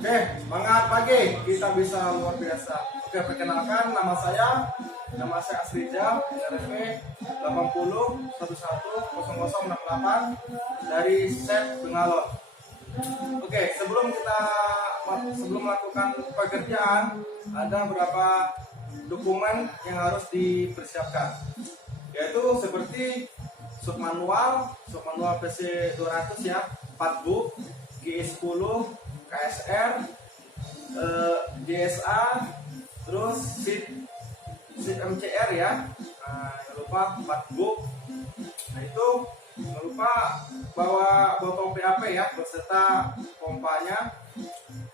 Oke, semangat pagi, kita bisa luar biasa. Oke, perkenalkan nama saya Asrija, NRP 80110068 dari Set Bengalon. Oke, sebelum melakukan pekerjaan, ada beberapa dokumen yang harus dipersiapkan, yaitu seperti submanual PC 200 ya, 4 book, GE10, KSR, DSA, terus sheet MCR ya. Nah, jangan lupa 4 book. Nah itu jangan lupa bawa botol PAP ya beserta pompanya.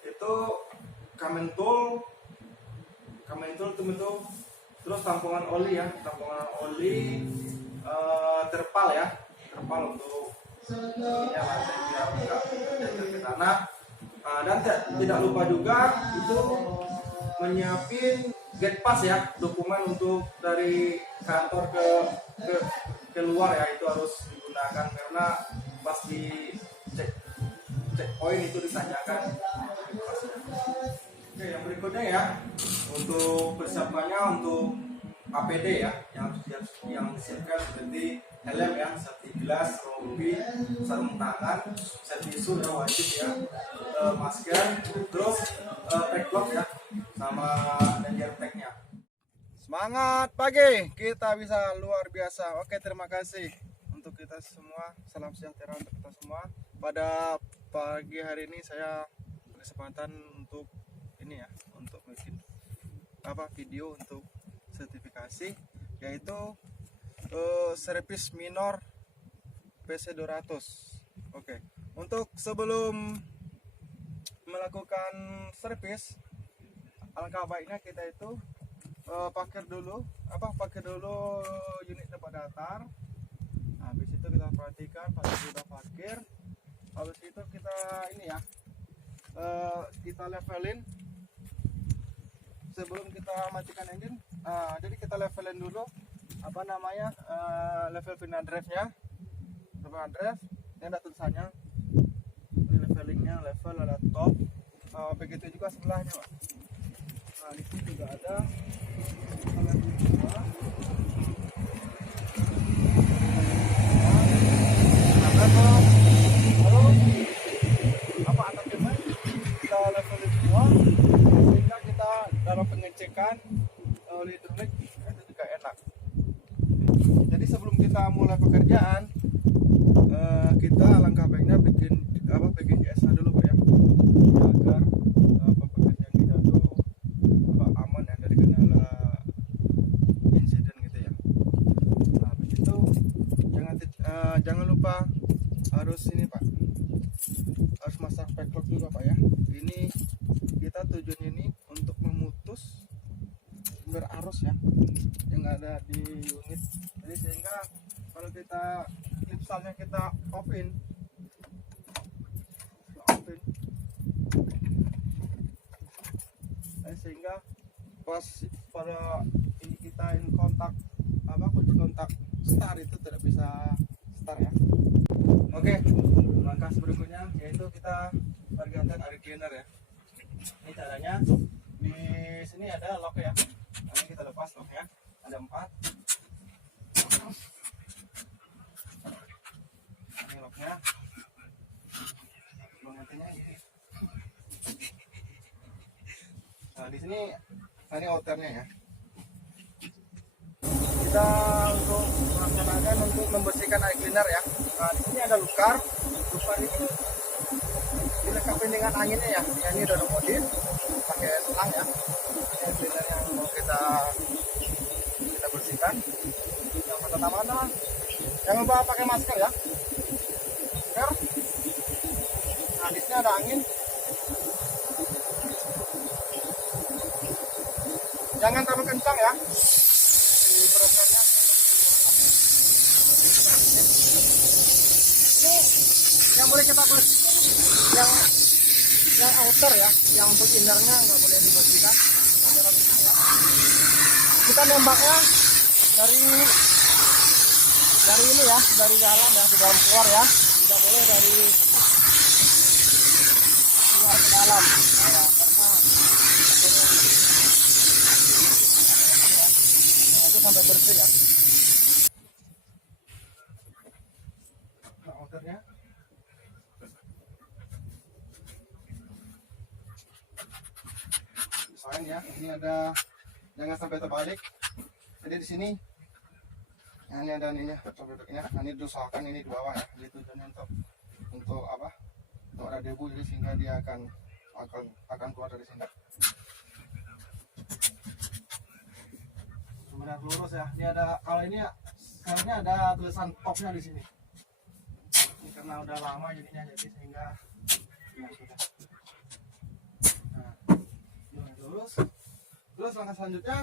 Itu Kamen tool itu, terus tampungan oli ya, terpal untuk ya lantai biar enggak terjadi ke tanah. Dan tidak lupa juga itu menyiapin gate pass ya, dokumen untuk dari kantor ke luar ya, itu harus digunakan karena pas di checkpoint itu ditanyakan gate passnya. Oke, yang berikutnya ya, untuk persiapannya untuk APD ya, yang disiapkan seperti helm ya, safety glass, rompi, sarung tangan, set tisu yang wajib ya, masker, terus tag block ya, sama danger tagnya. Semangat pagi, kita bisa luar biasa. Oke, terima kasih untuk kita semua. Salam sejahtera untuk kita semua. Pada pagi hari ini saya berkesempatan untuk ini ya, untuk bikin video untuk sertifikasi, yaitu servis minor PC 200. Oke, untuk sebelum melakukan servis, alangkah baiknya kita itu parkir dulu unit tempat datar. Nah, habis itu kita perhatikan pas sudah parkir, habis itu kita ini ya, kita levelin sebelum kita matikan engine. Jadi kita levelin dulu level final drive-nya, yang ada tulisannya ini levelingnya, level ada top, begitu juga sebelahnya Pak. Nah di sini juga ada level 2, attachment kita levelin semua sehingga kita dalam pengecekan hidrolik itu juga enak. Jadi sebelum kita mulai pekerjaan, kita alangkah baiknya bikin GSA dulu Pak ya, agar pekerjaan kita tuh aman ya dari kendala insiden gitu ya. Nah, begitu jangan lupa harus ini Pak, harus masang backlog juga Pak ya. Ini kita tujuan ini untuk memutus sumber arus ya yang ada di unit. Jadi sehingga kalau kita misalnya kita open sehingga pas pada ini kita kontak kunci kontak start itu tidak bisa start ya. Oke, langkah berikutnya yaitu kita pergantian air cleaner ya. Ini caranya, di sini ada lock ya. Nanti kita lepas locknya, ada 4. Ini locknya, pengertiannya ini. Nah di sini ini outernya ya. Kita untuk melaksanakan untuk membersihkan air cleaner ya. Nah di sini ada lukar ini dilengkapi dengan anginnya ya. Ini udah ada modif pakai selang ya. Ini cleaner yang mau kita bersihkan. Yang pertama jangan lupa pakai masker ya. Masker. Nah di sini ada angin. Jangan terlalu kencang ya. Di peresannya. Ini yang boleh kita bersihkan yang outer ya, yang untuk innernya nggak boleh dibersihkan. Kita nembaknya dari ini ya, dari dalam ya, di dalam keluar ya, tidak boleh dari luar ke dalam. Karena itu sampai bersih ya. Nah, outernya. Usahain ya, ini ada, jangan sampai terbalik. Jadi di sini, nah ini ada ininya, bentuknya. Nah, ini diusahakan ini di bawah ya. Jadi tujuannya untuk apa? Untuk ada debu, jadi sehingga dia akan keluar dari sini. Benar lurus ya. Ini ada, kalau ini sekarangnya ada tulisan topnya di sini. Ini karena udah lama jadinya, jadi sehingga ya sudah. Nah, terus langkah selanjutnya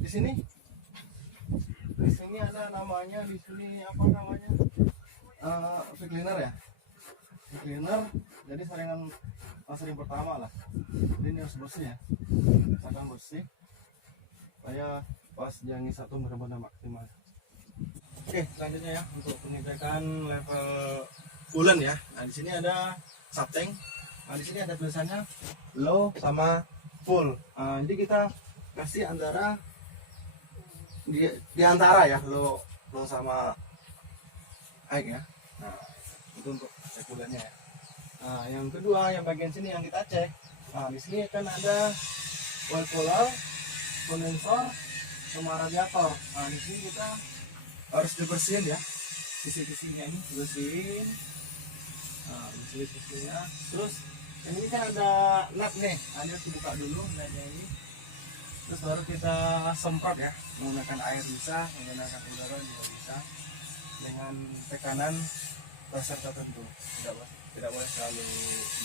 di sini ada namanya, di sini apa namanya, cleaner ya, cleaner. Jadi sering pertama lah, jadi ini harus bersih ya, akan bersih supaya pas yang satu benar-benar maksimal. Oke, selanjutnya ya untuk pengecekan level coolant ya. Nah di sini ada subtank. Nah di sini ada tulisannya low sama full. Jadi kita kasih antara di antara ya, low sama high ya. Nah itu untuk cek coolantnya ya. Nah yang kedua, yang bagian sini yang kita cek. Nah di sini kan ada oil cooler, kondensor, sama radiator. Nah di sini kita harus dibersihin ya, kisi-kisinya ini bersihin. Nah kisi-kisinya. Terus yang ini kan ada nut nih, ini harus dibuka dulu nutnya ini. Terus baru kita semprot ya, menggunakan air bisa, menggunakan udara juga bisa, dengan tekanan pressure tertentu. Tidak boleh terlalu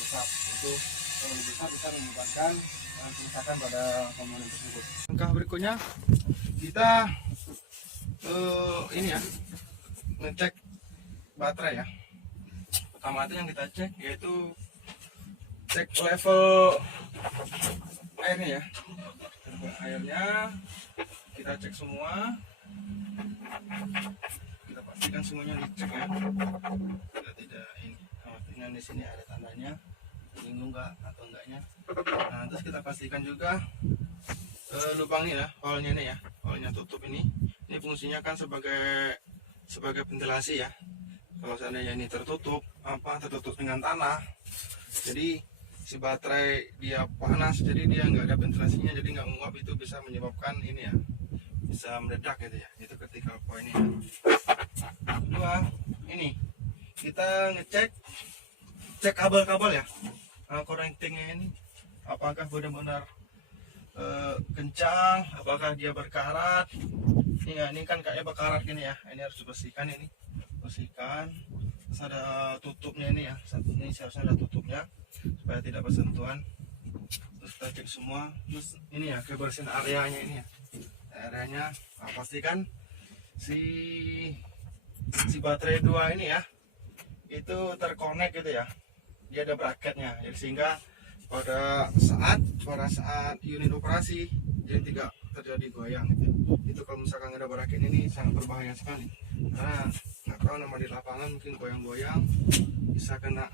besar. Itu kalau besar bisa menyebabkan kerusakan pada komponen tersebut. Langkah berikutnya kita ini ya, ngecek baterai ya. Pertama itu yang kita cek yaitu cek level airnya ya. Level airnya kita cek semua, kita pastikan semuanya dicek ya. Tidak ini, dengan di sini ada tandanya nyinggung nggak atau enggaknya. Nah terus kita pastikan juga lubang ini ya, hole-nya ini ya, hole-nya tutup ini fungsinya kan sebagai ventilasi ya. Kalau seandainya ini tertutup dengan tanah, jadi si baterai dia panas, jadi dia nggak ada ventilasinya, jadi nggak menguap, itu bisa menyebabkan ini ya, bisa meledak gitu ya. Itu critical point ya. Kedua ini kita cek kabel-kabel ya, connectingnya ini apakah benar-benar kencang, apakah dia berkarat. Ini kan kayaknya berkarat gini ya, ini harus dibersihkan, ini bersihkan. Terus ada tutupnya ini ya, ini seharusnya ada tutupnya supaya tidak bersentuhan. Terus kita cek semua. Terus ini ya, kebersihan areanya ini ya, areanya. Nah, pastikan si baterai 2 ini ya itu terkonek gitu ya, dia ada bracketnya, jadi sehingga pada saat unit operasi dia tidak terjadi goyang gitu. Itu kalau misalkan ada bracket ini sangat berbahaya sekali, karena nggak tahu nama di lapangan mungkin goyang-goyang bisa kena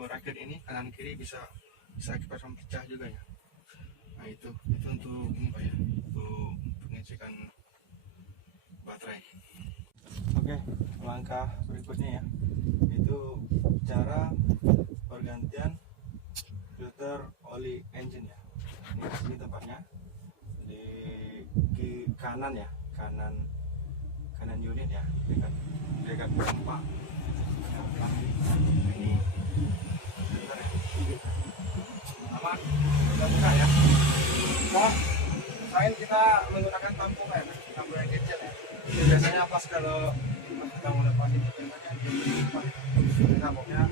bracket ini kanan kiri, bisa akibatkan pecah juga ya. Nah itu untuk ini Pak ya, untuk pengecekan baterai. Oke, langkah berikutnya ya, itu cara pergantian filter oli engine ya. Ini di sini tempatnya di kanan ya, kanan unit ya, dekat pompa. Ini filter ya, aman, kita buka ya. Nah, selain kita menggunakan tampung yang kecil ya, biasanya pas kalau kita mau lepasin biasanya kita pokoknya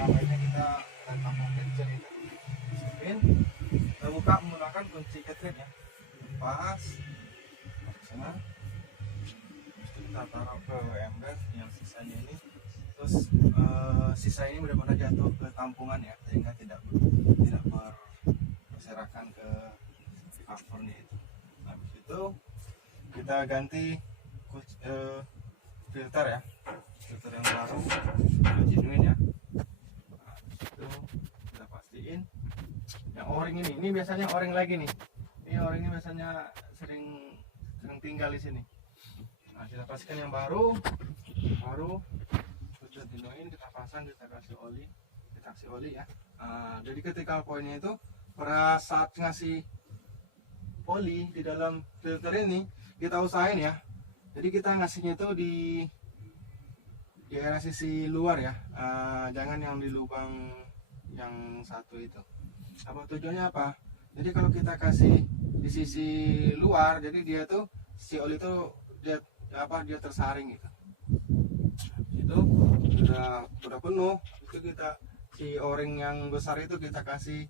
awalnya kita tampung kecil itu kita buka menggunakan kunci ketrit ya, pas sana kita taruh ke ember yang sisanya ini. Terus sisa ini benar-benar jatuh ke tampungan ya, sehingga tidak berserakan ke covernya itu. Habis itu kita ganti filter ya, filter yang baru, genuine ya. o-ring ini. Ini biasanya o-ring lagi nih. Ini o-ring ini biasanya sering tinggal di sini. Nah, kita pastikan yang baru kita dinoin, kita pasang, kita kasih oli ya. Jadi ketika poinnya itu pada saat ngasih oli di dalam filter ini, kita usahain ya. Jadi kita ngasihnya itu di area sisi luar ya, jangan yang di lubang yang satu itu. Apa tujuannya apa? Jadi kalau kita kasih di sisi luar, jadi dia tuh si oli itu dia tersaring gitu. Itu udah penuh, itu kita si o-ring yang besar itu kita kasih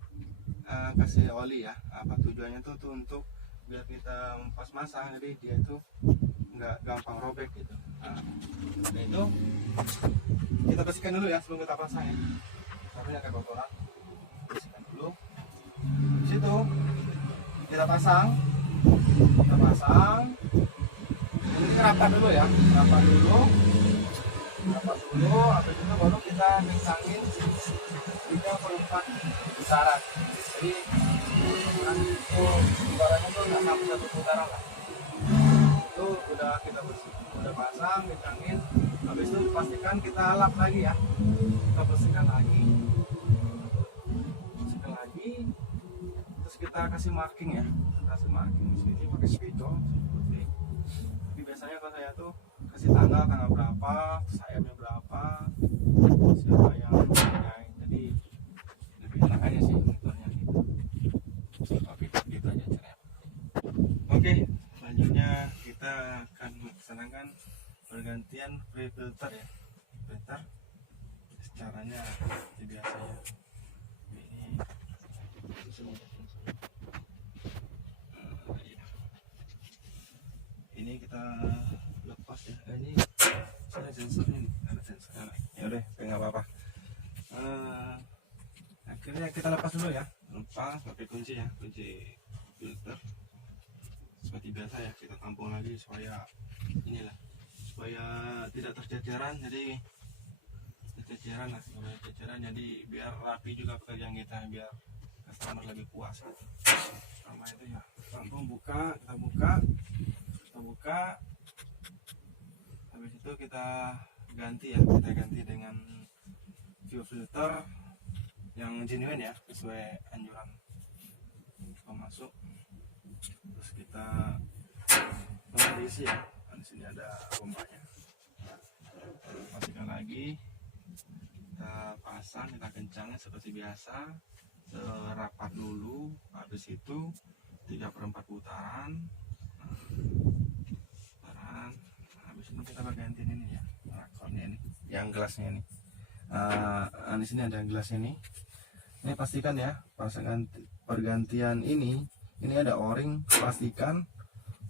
oli ya. Apa tujuannya tuh untuk biar kita pas masang, jadi dia itu nggak gampang robek gitu. Nah itu kita bersihkan dulu ya sebelum kita pasang ya. Tapi ada kotoran, bersihkan dulu. Di situ kita pasang. Ini rapat dulu ya, rapat dulu. Habis itu baru kita kencangin 3/4 putaran. Jadi itu putarannya tuh nggak sampai 1 putaran lah. Itu udah kita udah pasang, kencangin. Habis itu pastikan kita lap lagi ya. Kita bersihkan lagi. Terus kita kasih marking ya. Kasih marking di sini pakai spidol. Tapi biasanya kalau saya tuh kasih tanggal berapa, sayapnya berapa, siapa yang punya. Jadi lebih enak aja sih motornya gitu. Oke, gitu aja caranya. Oke, selanjutnya kita akan melaksanakan pergantian pre-filter ya. Filter caranya seperti biasa ya. Ini kita lepas ya. Ini ada sensornya nih, ada sensornya. Ya udah, nggak apa-apa. Akhirnya kita lepas dulu ya. Lepas pakai kunci ya, kunci filter. Seperti biasa ya, kita tampung lagi supaya tidak terceceran. Jadi jadi biar rapi juga pekerjaan kita, biar customer lebih puas gitu. Sama itu ya, tampung kita buka. Habis itu kita ganti dengan fuel filter yang genuine ya, sesuai anjuran pemasok. Terus kita diisi ya. Di sini ada pompanya. Pastikan lagi, kita pasang, kita kencangnya seperti biasa, serapat dulu. Habis itu 3/4 putaran. Habis ini kita gantiin ini ya, rakornya ini, yang gelasnya ini. Di sini ada gelas ini. Ini pastikan ya, pergantian ini ada o-ring, pastikan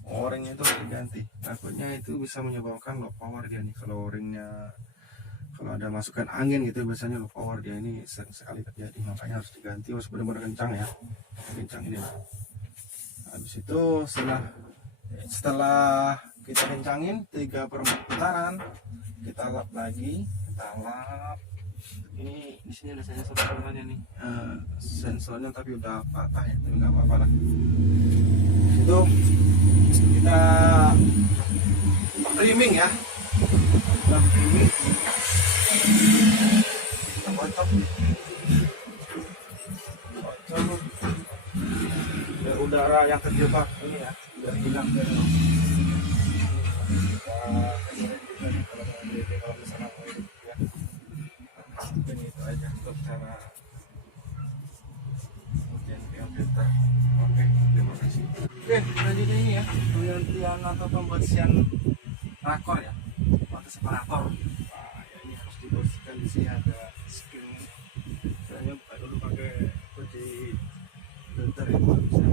o-ringnya itu diganti. Takutnya itu bisa menyebabkan low power dia nih. Kalau o-ringnya ada masukan angin gitu, biasanya low power dia ini sering sekali terjadi. Makanya harus diganti, harus benar-benar kencang ya, kencang ini. Habis itu setelah kita kencangin 3/4 putaran, kita lap lagi, ini di sini ada sensor sebenarnya nih, sensornya tapi udah patah ya, tapi nggak apa-apa lah. Itu kita priming ya, kita kocok biar udara yang terjebak ini ya biar hilang dari kalau misalnya mau hidup ya. Ini itu aja untuk cara filter. Oke, terima kasih. Oke, selanjutnya ini ya, penggantian atau pembersihan rakor ya, atau separator. Ini harus dibersihkan. Di sini ada skin. Saya dulu pakai kunci filter itu bisa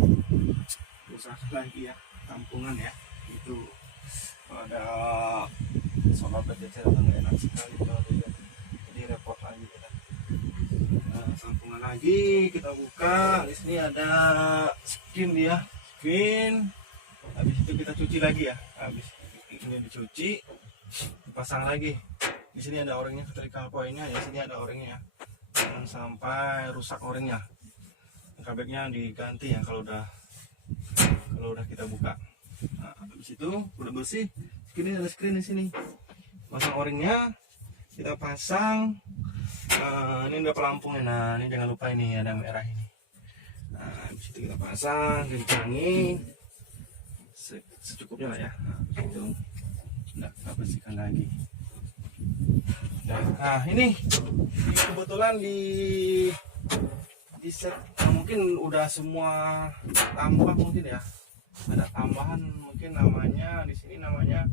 rusak lagi ya, tampungan ya. Itu ada solar BTC itu nggak enak sekali kalau dilihat. Jadi repot lagi kita. Tampungan lagi kita buka. Di sini ada skin dia, skin. Habis itu kita cuci lagi ya. Habis ini dicuci, dipasang lagi. Di sini ada o-ringnya, vertical pointnya. Di sini ada o-ringnya ya. Jangan sampai rusak o-ringnya. carbeknya diganti ya kalau udah kita buka. Nah, habis itu udah bersih, ini ada screen di sini. Pasang o-ringnya, kita pasang. Ini udah pelampungnya. Nah, ini jangan lupa ini ada merah ini. Nah, habis itu kita pasang, kencangin secukupnya lah ya. Nah, habis itu udah kita bersihkan lagi. Nah, ini kebetulan di set mungkin udah semua tambah mungkin ya. Ada tambahan mungkin namanya di sini namanya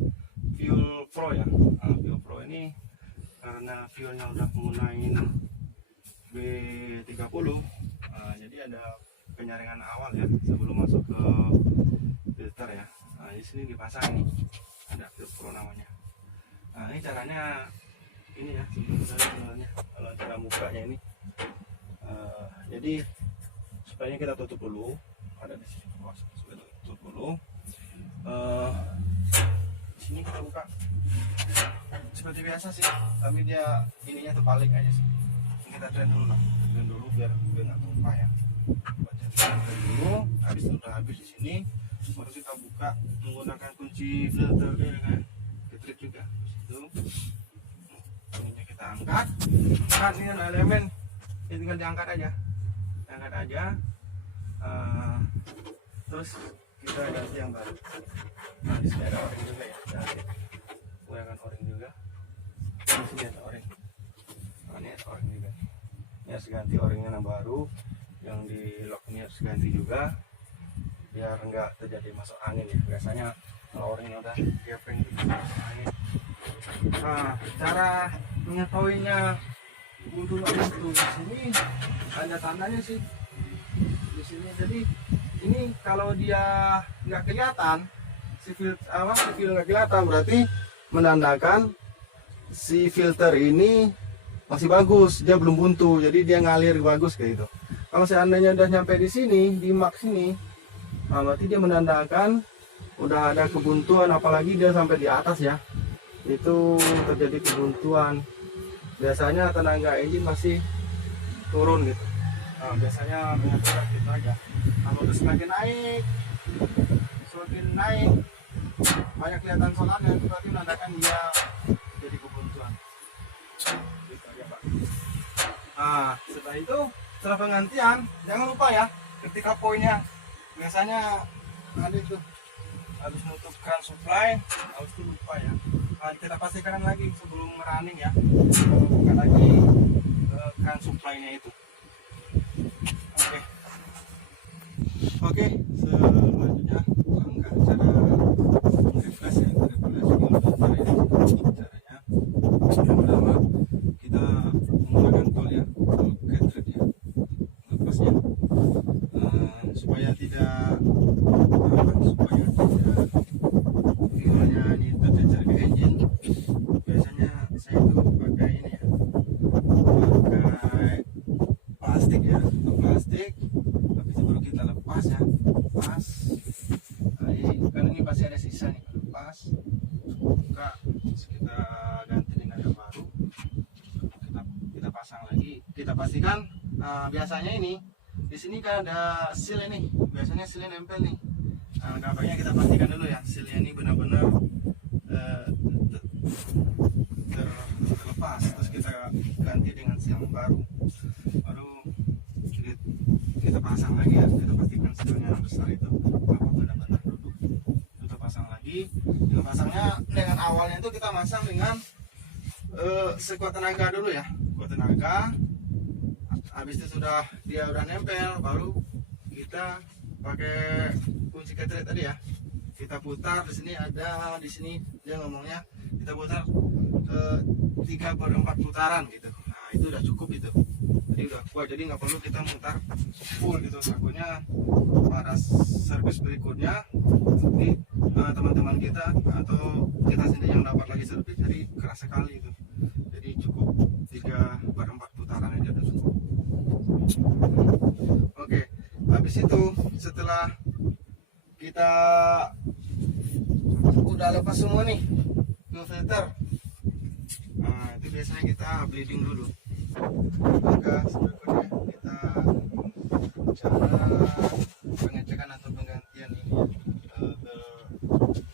Fuel Pro ya. Nah, Fuel Pro ini karena fuelnya udah menggunakan B30, jadi ada penyaringan awal ya sebelum masuk ke filter ya. Nah, di sini dipasang nih ada Fuel Pro namanya. Nah, ini caranya ini ya sebenarnya kalau cara bukanya ini. Jadi supaya kita tutup dulu, ada di sini, sudah tutup dulu. Di sini kita buka seperti biasa sih, tapi dia ininya terbalik aja sih. Kita tren dulu lah, biar nggak tumpah ya. Tren dulu, habis itu udah habis di sini, baru kita buka menggunakan kunci filter ya kan, ketrik juga. Itu ini kita angkat ini ada elemen, ini tinggal diangkat aja. Terus kita ganti yang baru. Nah, di sini ada o-ring juga ya, gunakan o-ring juga. Di sini ada o-ring. Nah, ini ada o-ring juga. Ini harus ganti o-ringnya yang baru, yang di lock ini harus ganti juga, biar enggak terjadi masuk angin ya. Biasanya kalau o-ringnya udah gepeng itu masuk angin. Nah, cara mengetahuinya buntu nggak buntu, di sini ada tandanya sih di sini. Jadi ini kalau dia nggak kelihatan, si filter nggak kelihatan, berarti menandakan si filter ini masih bagus, dia belum buntu, jadi dia ngalir bagus kayak gitu. Kalau seandainya udah nyampe di sini, di max ini, berarti dia menandakan udah ada kebuntuan, apalagi dia sampai di atas ya, itu terjadi kebuntuan. Biasanya tenaga engine masih turun gitu. Nah, biasanya mengatur gitu aja. Kalau udah semakin naik, banyak kelihatan solarnya, itu berarti menandakan dia jadi kebuntuan. Gitu aja, Pak. Nah, setelah penggantian, jangan lupa ya, ketika poinnya biasanya ada itu habis menutupkan supply, harus lupa ya. Nah, kita pastikan lagi sebelum running ya, buka lagi kan supply-nya itu. Oke, selanjutnya langkah cara refresh ya, caranya. Yang pertama kita menggunakan tool ya, tool cartridge ya, lepasnya supaya tidak fuelnya ini tercecer ke engine. Biasanya saya itu pakai ini ya, pakai plastik ya, plastik. Habis itu baru kita lepas ya, lepas. Kan ini pasti ada sisa nih, lepas, buka, terus kita ganti dengan yang baru. Kita pasang lagi, kita pastikan. Biasanya ini di sini kan ada seal ini, biasanya seal nempel nih. Kabarnya kita pastikan dulu ya, sealnya ini benar-benar terlepas, terus kita ganti dengan seal yang baru kita pasang lagi ya. Kita pastikan sealnya yang besar itu benar-benar duduk, kita pasang lagi. Dengan pasangnya, dengan awalnya itu kita masang dengan sekuat tenaga dulu ya, kuat tenaga. Habis itu dia udah nempel, baru kita pakai kunci cartridge tadi ya, kita putar. Di sini ada, di sini dia ngomongnya kita putar 3/4 putaran gitu. Nah, itu udah cukup itu, jadi udah kuat, jadi nggak perlu kita mutar full gitu. Takutnya pada servis berikutnya nanti teman-teman kita atau kita sendiri yang dapat lagi servis jadi keras sekali itu. Jadi cukup 3/4 putaran aja udah cukup. Oke, habis itu setelah kita udah lepas semua nih fuel filter, nah itu biasanya kita bleeding dulu. Maka berikutnya kita cara pengecekan atau penggantian ini ya, ke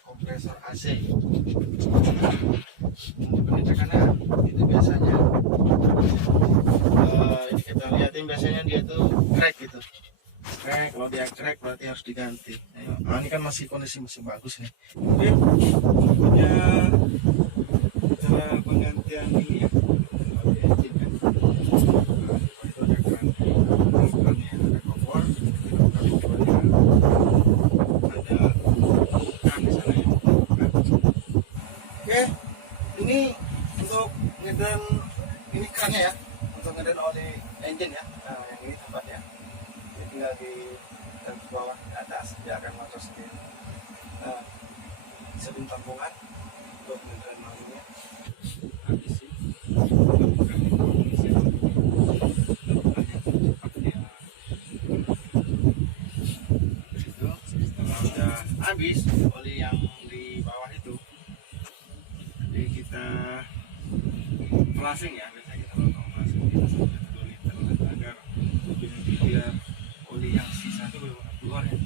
kompresor AC. Untuk pengecekannya itu biasanya ini kita lihatin, biasanya dia tuh crack gitu. Crack, kalau dia crack berarti harus diganti. Nah, ini kan masih kondisi masih bagus nih. Oke, punya cara penggantian ini ya, oli engine ya. Itu ada kerannya, ada kompor, ada keran di sana ya. Oke, ini untuk ngeden, ini kerannya ya, untuk ngeden oli engine ya. Nah, yang ini tempatnya. Jadi tinggal di bawah ke atas, dia akan motor sendiri. Nah, sebelum tampungan untuk ngeden olinya. Habis sih. Setelah habis oli yang di bawah itu, jadi kita flushing ya, biasanya kita lakukan flushing kita 1 liter agar biar oli yang sisa itu benar-benar keluar ya.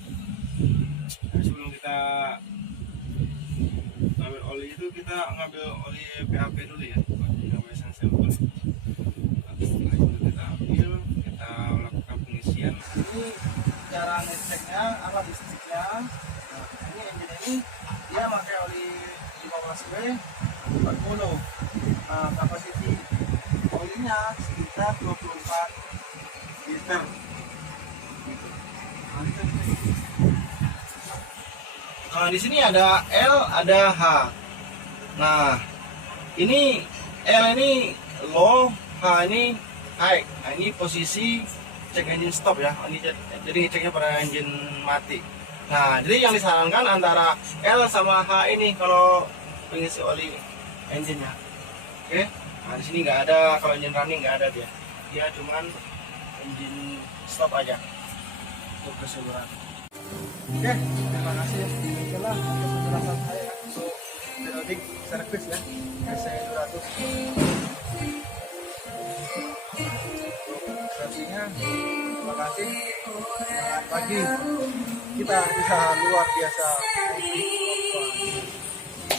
Nah, sebelum kita ngambil oli itu, kita ngambil oli PAP dulu ya, yang essential dulu. Setelah itu kita ambil, kita lakukan pengisian. Ini cara ngeceknya apa listriknya. Nah, ini engine ini dia pakai oli 15W 40. Nah, kapasiti olinya sekitar 24 liter gitu. Nah, di sini ada L, ada H. Nah, ini L ini low, H ini high. Nah, ini posisi cek engine stop ya. Ini jadi ceknya pada engine mati. Nah, jadi yang disarankan antara L sama H ini kalau pengisi oli engine-nya. Oke. Nah, di sini nggak ada, kalau engine running nggak ada dia. Dia cuman engine stop aja untuk keseluruhan. Oke, terima kasih itulah atas penjelasan saya untuk periodic service ya, SC200. Servisinya, terima kasih. Selamat pagi, kita bisa luar biasa.